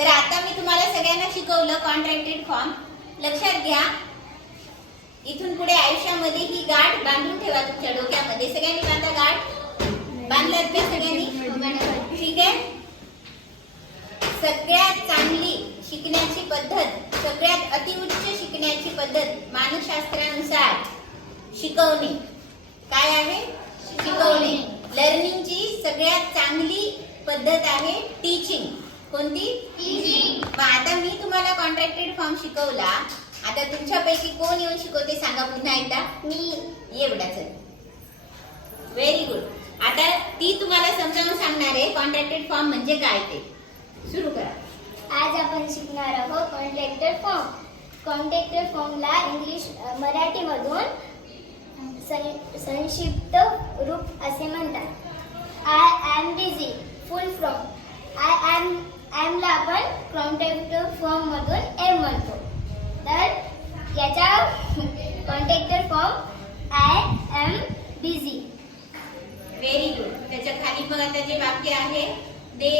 तर आता मी तुम्हाला सगळ्यांना शिकवलं कॉन्ट्रॅक्टेड फॉर्म. लक्षात घ्या, इथून पुढे आयुष्यामध्ये ही गाठ बांधून ठेवा तुमच्या डोक्यामध्ये. सगळ्यांनी बांधा गाठ. बांधलात का सगळ्यांनी? ठीक आहे. सगळ्यात चांगली शिकण्याची पद्धत, सगळ्यात अतिउच्च शिकण्याची पद्धत मानसशास्त्रानुसार शिकवणे. काय आहे? शिकवणे. लर्निंगची सगळ्यात चांगली पद्धत आहे टीचिंग. कोणती? टीचिंग. मग आता मी तुम्हाला कॉन्ट्रॅक्टेड फॉर्म शिकवला. आता तुमच्यापैकी कोण येऊन शिकवते सांगा पुन्हा एकदा? मी. एवढाच. Very good. आता ती तुम्हाला समजावून सांगणार आहे कॉन्ट्रॅक्टेड फॉर्म म्हणजे काय ते. सुरू करा. आज आपण शिकणार आहोत कॉन्ट्रॅक्टेड फॉर्म. कॉन्ट्रॅक्टेड फॉर्मला मराठीमधून संक्षिप्त रूप असे म्हणतात. I am busy. Full form I am ला आपण कॉन्ट्रॅक्टेड फॉर्म मधून एम म्हणतो. तर याचा contracted form I am busy. Very good. त्याच्या खाली मग आता जे वाक्य आहे ते